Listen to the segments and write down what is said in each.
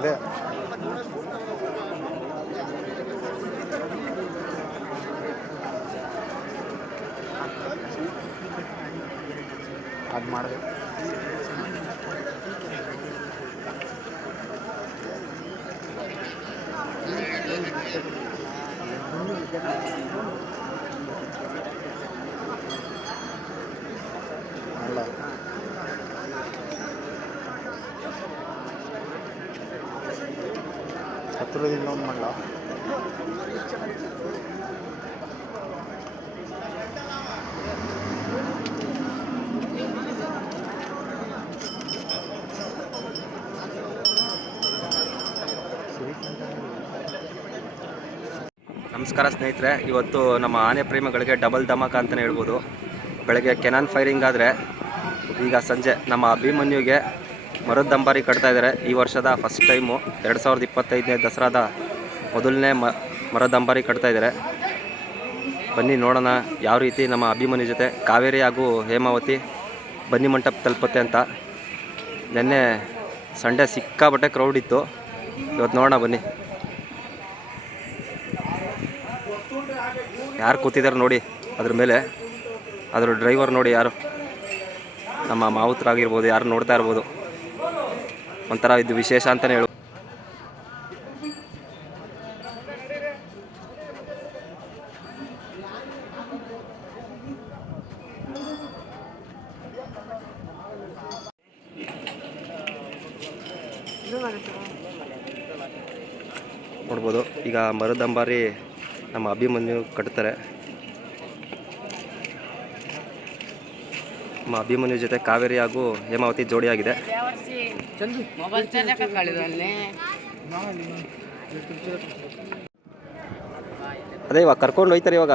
ಇದೆ. ಅದು ಮಾಡಿದೆ ಅಲ್ಲ ಹತ್ತಿರದಿಂದ ಒಂದು ಮಾಡಲ. ನಮಸ್ಕಾರ ಸ್ನೇಹಿತರೆ, ಇವತ್ತು ನಮ್ಮ ಆನೆ ಪ್ರೇಮಿಗಳಿಗೆ ಡಬಲ್ ಧಮಾಕ ಅಂತಲೇ ಹೇಳ್ಬೋದು. ಬೆಳಗ್ಗೆ ಕೆನಾನ್ ಫೈರಿಂಗ್ ಆದರೆ ಈಗ ಸಂಜೆ ನಮ್ಮ ಅಭಿಮನ್ಯುಗೆ ಮರದ ದಂಬಾರಿ ಕಟ್ತಾ ಇದ್ದಾರೆ. ಈ ವರ್ಷದ ಫಸ್ಟ್ ಟೈಮು 2025ನೇ ದಸರಾದ ಮೊದಲನೇ ಮರದ ದಂಬಾರಿ ಕಟ್ತಾ ಇದ್ದಾರೆ. ಬನ್ನಿ ನೋಡೋಣ ಯಾವ ರೀತಿ ನಮ್ಮ ಅಭಿಮನ್ಯು ಜೊತೆ ಕಾವೇರಿ ಹಾಗೂ ಹೇಮಾವತಿ ಬನ್ನಿ ಮಂಟಪ ತಲುಪುತ್ತೆ ಅಂತ. ನೆನ್ನೆ ಸಂಡೇ ಸಿಕ್ಕಾಬಟ್ಟೆ ಕ್ರೌಡ್ ಇತ್ತು, ಇವತ್ತು ನೋಡೋಣ ಬನ್ನಿ. ಯಾರು ಕೂತಿದ್ದಾರೆ ನೋಡಿ ಅದ್ರ ಮೇಲೆ, ಅದ್ರ ಡ್ರೈವರ್ ನೋಡಿ ಯಾರು, ನಮ್ಮ ಮಾವುತರಾಗಿರ್ಬೋದು, ಯಾರು ನೋಡ್ತಾ ಇರ್ಬೋದು. ಒಂಥರ ಇದು ವಿಶೇಷ ಅಂತಲೇ ಹೇಳು. ನೋಡ್ಬೋದು ಈಗ ಮರದಂಬಾರಿ ನಮ್ಮ ಅಭಿಮನ್ಯು ಕಟ್ತಾರೆ. ನಮ್ಮ ಅಭಿಮನ್ಯು ಜೊತೆ ಕಾವೇರಿ ಹಾಗೂ ಹೇಮಾವತಿ ಜೋಡಿಯಾಗಿದೆ. ಅದೇ ಇವಾಗ ಕರ್ಕೊಂಡು ಹೋಯ್ತಾರೆ. ಇವಾಗ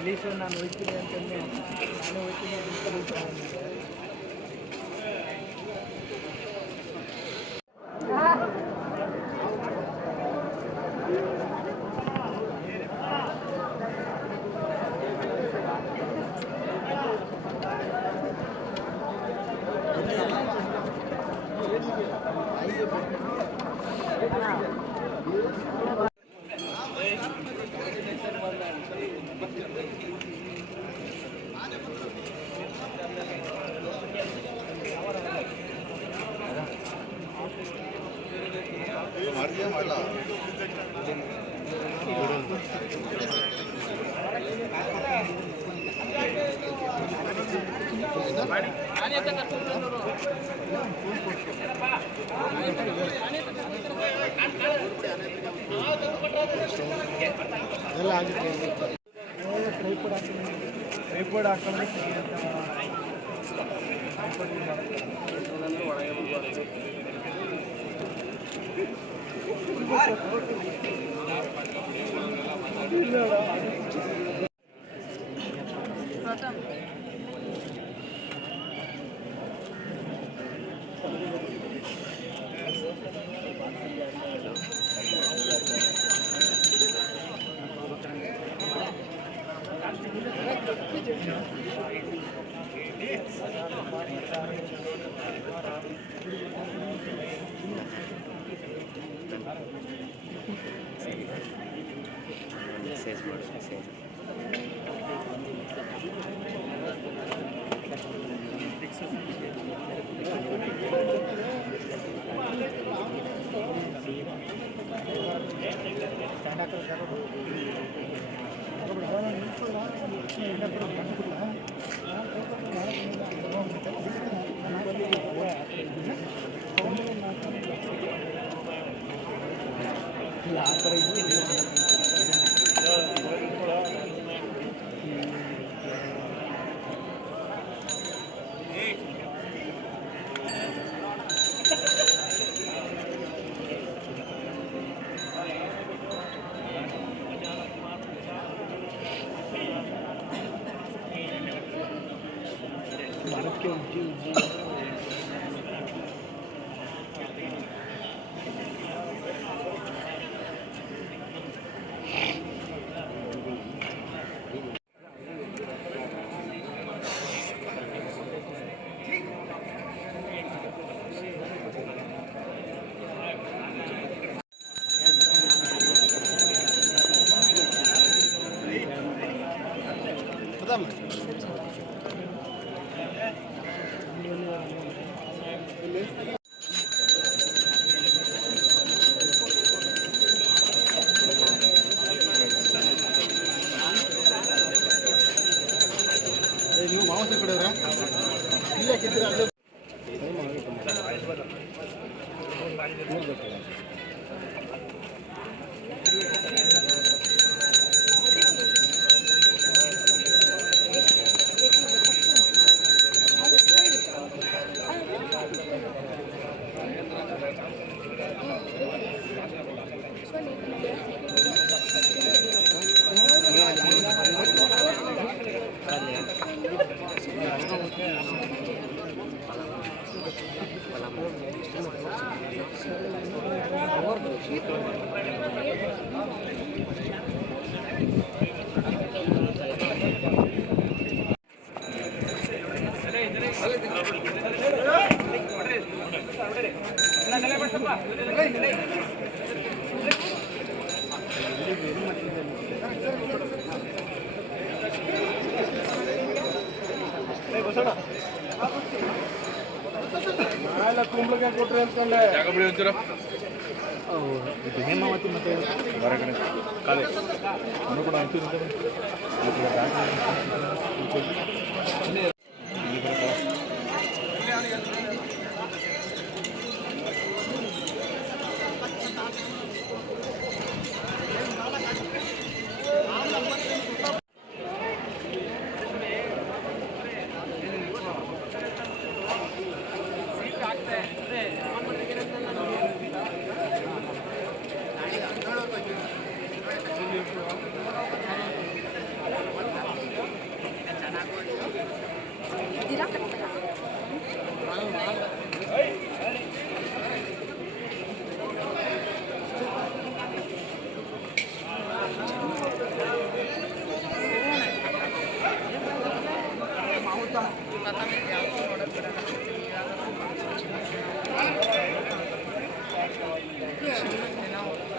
ಇಲ್ಲಿ ನಾನು ಹೋಗ್ತೀನಿ ಅಂತಂದ್ರೆ ನಾನು ಹೋಗ್ತೀನಿ. ಎಲ್ಲ ಆಗುತ್ತೆ. ಟ್ರೈಪೋಡ್ ಹಾಕೊಂಡು ಕುಂಬಳಕಾಯಿ ಕೊಟ್ರಿ ಅಂತಂದ್ರೆ ಜಾಗ ಬಿಡಿ ಅಂತೀರ. ಇದು ಹೇಮಾವತಿ ಮತ್ತೆ ಹೊರಗಡೆ ಕಾಲೇ ಅನ್ನು ಕೂಡ ಅಂತೀವಿ.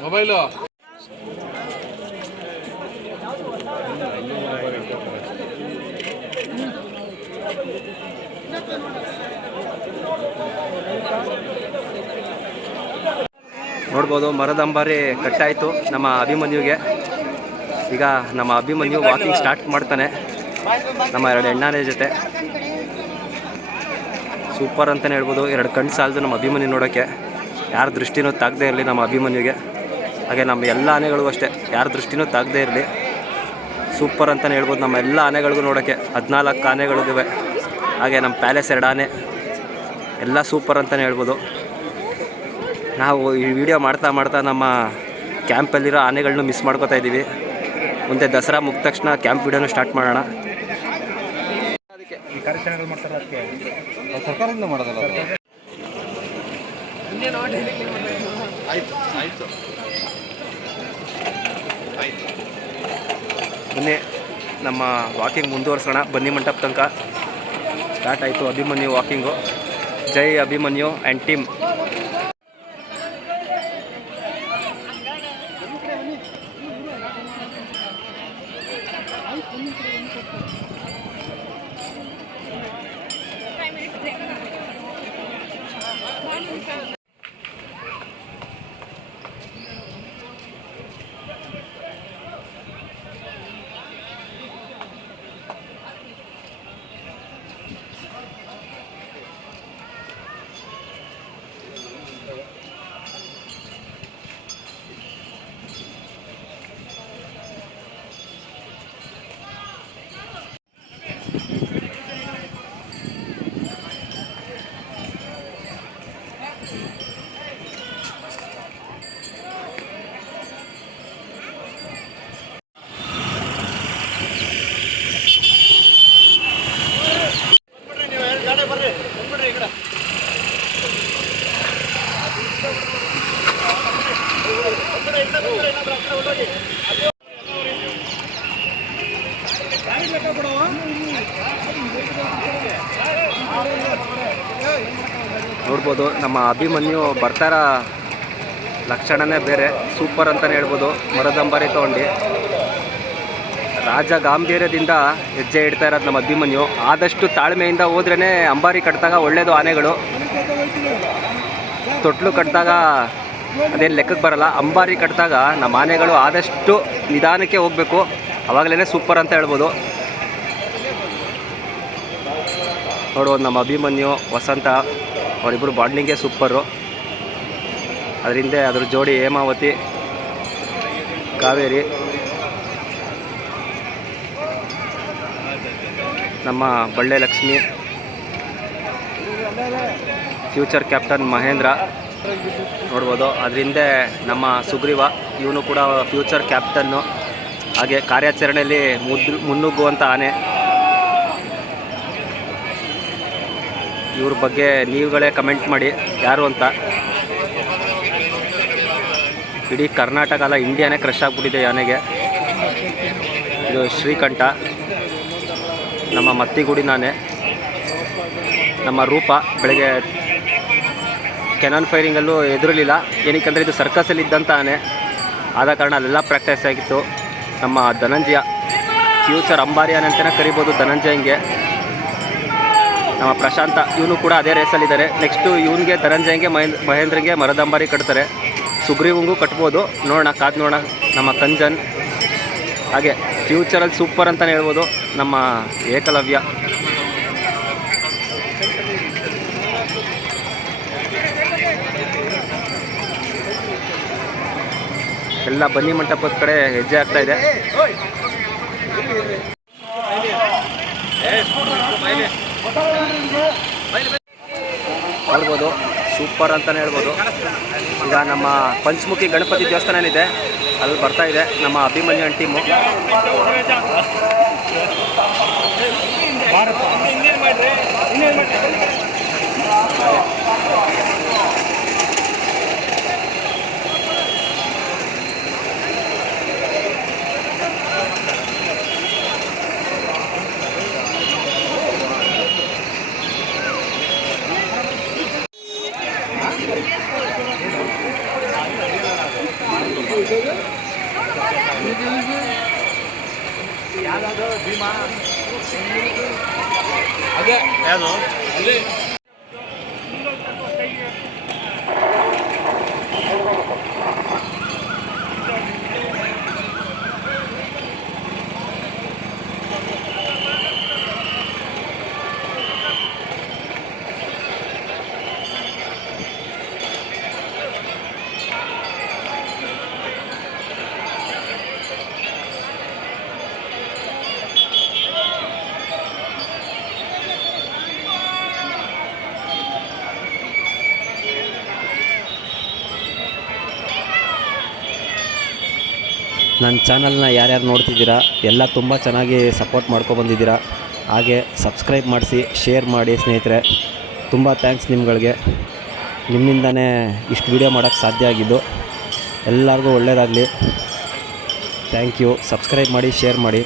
ಮೊಬೈಲು ನೋಡ್ಬೋದು ಮರದ ಅಂಬಾರಿ ಕಟ್ಟಾಯಿತು ನಮ್ಮ ಅಭಿಮನ್ಯುಗೆ. ಈಗ ನಮ್ಮ ಅಭಿಮನ್ಯು ವಾಕಿಂಗ್ ಸ್ಟಾರ್ಟ್ ಮಾಡ್ತಾನೆ ನಮ್ಮ 2 ಹೆಣ್ಣಾನೆ ಜೊತೆ. ಸೂಪರ್ ಅಂತಲೇ ಹೇಳ್ಬೋದು. 2 ಕಣ್ಣು ಸಾಲದು ನಮ್ಮ ಅಭಿಮನ್ಯು ನೋಡೋಕ್ಕೆ. ಯಾರ ದೃಷ್ಟಿನೂ ತಾಗದೇ ಇರಲಿ ನಮ್ಮ ಅಭಿಮನ್ಯುಗೆ. ಹಾಗೆ ನಮ್ಮ ಎಲ್ಲ ಆನೆಗಳಿಗೂ ಅಷ್ಟೇ, ಯಾರ ದೃಷ್ಟಿನೂ ತಾಗದೇ ಇರಲಿ. ಸೂಪರ್ ಅಂತಲೇ ಹೇಳ್ಬೋದು. ನಮ್ಮ ಎಲ್ಲ ಆನೆಗಳಿಗೂ ನೋಡೋಕ್ಕೆ 14 ಆನೆಗಳಿವೆ. ಹಾಗೆ ನಮ್ಮ ಪ್ಯಾಲೇಸ್ 2 ಆನೆ ಎಲ್ಲ ಸೂಪರ್ ಅಂತಲೇ ಹೇಳ್ಬೋದು. ನಾವು ಈ ವಿಡಿಯೋ ಮಾಡ್ತಾ ನಮ್ಮ ಕ್ಯಾಂಪಲ್ಲಿರೋ ಆನೆಗಳನ್ನೂ ಮಿಸ್ ಮಾಡ್ಕೋತಾ ಇದ್ದೀವಿ. ಮುಂದೆ ದಸರಾ ಮುಗಿದ ತಕ್ಷಣ ಕ್ಯಾಂಪ್ ವಿಡಿಯೋನು ಸ್ಟಾರ್ಟ್ ಮಾಡೋಣ. ಅದಕ್ಕೆ ಈ ಕಾರ್ಯಾಚರಣೆಗಳು ಮಾಡ್ತಾರೆ, ಅದಕ್ಕೆ ಸರ್ಕಾರದಿಂದ ಮಾಡೋದಲ್ಲ ಅದು. ಆಯ್ತು ಆಯಿತು ಆಯಿತು. ಬನ್ನಿ ನಮ್ಮ ವಾಕಿಂಗ್ ಮುಂದುವರ್ಸೋಣ. ಬನ್ನಿ ಮಂಟಪ ತನಕ ಸ್ಟಾರ್ಟ್ ಆಯಿತು Abhimanyu walking. Jai Abhimanyu and team. ನೋಡ್ಬೋದು ನಮ್ಮ ಅಭಿಮನ್ಯು ಬರ್ತಾರ ಲಕ್ಷಣನೇ ಬೇರೆ. ಸೂಪರ್ ಅಂತಲೇ ಹೇಳ್ಬೋದು. ಮರದಂಬಾರಿ ತೊಗೊಂಡು ರಾಜ ಗಾಂಭೀರ್ಯದಿಂದ ಹೆಜ್ಜೆ ಇಡ್ತಾ ಇರೋದು ನಮ್ಮ ಅಭಿಮನ್ಯು. ಆದಷ್ಟು ತಾಳ್ಮೆಯಿಂದ ಹೋದ್ರೇ ಅಂಬಾರಿ ಕಟ್ಟಿದಾಗ ಒಳ್ಳೆಯದು. ಆನೆಗಳು ತೊಟ್ಲು ಕಟ್ಟಿದಾಗ ಅದೇನು ಲೆಕ್ಕಕ್ಕೆ ಬರಲ್ಲ. ಅಂಬಾರಿ ಕಟ್ಟಿದಾಗ ನಮ್ಮ ಆನೆಗಳು ಆದಷ್ಟು ನಿಧಾನಕ್ಕೆ ಹೋಗಬೇಕು, ಆವಾಗಲೇ ಸೂಪರ್ ಅಂತ ಹೇಳ್ಬೋದು. ನೋಡ್ಬೋದು ನಮ್ಮ ಅಭಿಮನ್ಯು ವಸಂತ ಅವರಿಬ್ಬರು ಬಾಂಡಿಂಗೇ ಸೂಪರು. ಅದರಿಂದ ಅದ್ರ ಜೋಡಿ ಹೇಮಾವತಿ, ಕಾವೇರಿ, ನಮ್ಮ ಬಳ್ಳೆ ಲಕ್ಷ್ಮಿ, ಫ್ಯೂಚರ್ ಕ್ಯಾಪ್ಟನ್ ಮಹೇಂದ್ರ ನೋಡ್ಬೋದು. ಅದರಿಂದ ನಮ್ಮ ಸುಗ್ರೀವ, ಇವನು ಕೂಡ ಫ್ಯೂಚರ್ ಕ್ಯಾಪ್ಟನ್ನು. ಹಾಗೆ ಕಾರ್ಯಾಚರಣೆಯಲ್ಲಿ ಮುನ್ನುಗ್ಗುವಂಥ ಆನೆ. ಇವ್ರ ಬಗ್ಗೆ ನೀವುಗಳೇ ಕಮೆಂಟ್ ಮಾಡಿ ಯಾರು ಅಂತ. ಇಡೀ ಕರ್ನಾಟಕ ಅಲ್ಲ ಇಂಡಿಯಾನೇ ಕ್ರಶ್ ಆಗಿಬಿಟ್ಟಿದೆ ಯಾನೆಗೆ. ಇದು ಶ್ರೀಕಂಠ, ನಮ್ಮ ಮತ್ತಿಗೂಡಿನ ಆನೆ. ನಮ್ಮ ರೂಪ ಬೆಳಗ್ಗೆ ಕೆನಾನ್ ಫೈರಿಂಗಲ್ಲೂ ಎದುರಲಿಲ್ಲ, ಏನಕ್ಕೆ ಇದು ಸರ್ಕಸಲ್ಲಿ ಇದ್ದಂಥ ಆನೆ ಆದ ಕಾರಣ ಅಲ್ಲೆಲ್ಲ ಪ್ರಾಕ್ಟೀಸ್ ಆಗಿತ್ತು. ನಮ್ಮ ಧನಂಜಯ ಫ್ಯೂಚರ್ ಅಂಬಾರಿ ಆನೆ ಅಂತಲೇ ಕರಿಬೋದು ಧನಂಜಯಂಗೆ. ನಮ್ಮ ಪ್ರಶಾಂತ ಇವನು ಕೂಡ ಅದೇ ರೇಸಲ್ಲಿದ್ದಾರೆ. ನೆಕ್ಸ್ಟು ಇವನಿಗೆ ಧನಂಜಯಂಗೆ ಮಹೇಂದ್ರಂಗೆ ಮರದಂಬಾರಿ ಕಟ್ತಾರೆ. ಸುಗ್ರೀವಂಗೂ ಕಟ್ಬೋದು, ನೋಡೋಣ, ಕಾದು ನೋಡೋಣ. ನಮ್ಮ ಕಂಜನ್ ಹಾಗೆ ಫ್ಯೂಚರಲ್ಲಿ ಸೂಪರ್ ಅಂತಲೇ ಹೇಳ್ಬೋದು ನಮ್ಮ ಏಕಲವ್ಯ. ಎಲ್ಲ ಬನ್ನಿ ಮಂಟಪದ ಕಡೆ ಹೆಜ್ಜೆ ಆಗ್ತಾ ಇದೆ. ನೋಡ್ಬೋದು, ಸೂಪರ್ ಅಂತಲೇ ಹೇಳ್ಬೋದು. ಈಗ ನಮ್ಮ ಪಂಚಮುಖಿ ಗಣಪತಿ ದೇವಸ್ಥಾನ ಏನಿದೆ ಅಲ್ಲಿ ಬರ್ತಾ ಇದೆ ನಮ್ಮ ಅಭಿಮನ್ಯು ಟೀಮು. ನನ್ನ ಚಾನಲ್ನ ಯಾರ್ಯಾರು ನೋಡ್ತಿದ್ದೀರಾ ಎಲ್ಲ ತುಂಬ ಚೆನ್ನಾಗಿ ಸಪೋರ್ಟ್ ಮಾಡ್ಕೊಬಂದಿದ್ದೀರಾ. ಹಾಗೆ ಸಬ್ಸ್ಕ್ರೈಬ್ ಮಾಡಿಸಿ, ಶೇರ್ ಮಾಡಿ ಸ್ನೇಹಿತರೆ. ತುಂಬ ಥ್ಯಾಂಕ್ಸ್ ನಿಮ್ಗಳಿಗೆ. ನಿಮ್ಮಿಂದನೇ ಇಷ್ಟು ವಿಡಿಯೋ ಮಾಡೋಕ್ಕೆ ಸಾಧ್ಯ ಆಗಿದ್ದು. ಎಲ್ಲರಿಗೂ ಒಳ್ಳೆಯದಾಗಲಿ. Thank you. ಸಬ್ಸ್ಕ್ರೈಬ್ ಮಾಡಿ, ಶೇರ್ ಮಾಡಿ.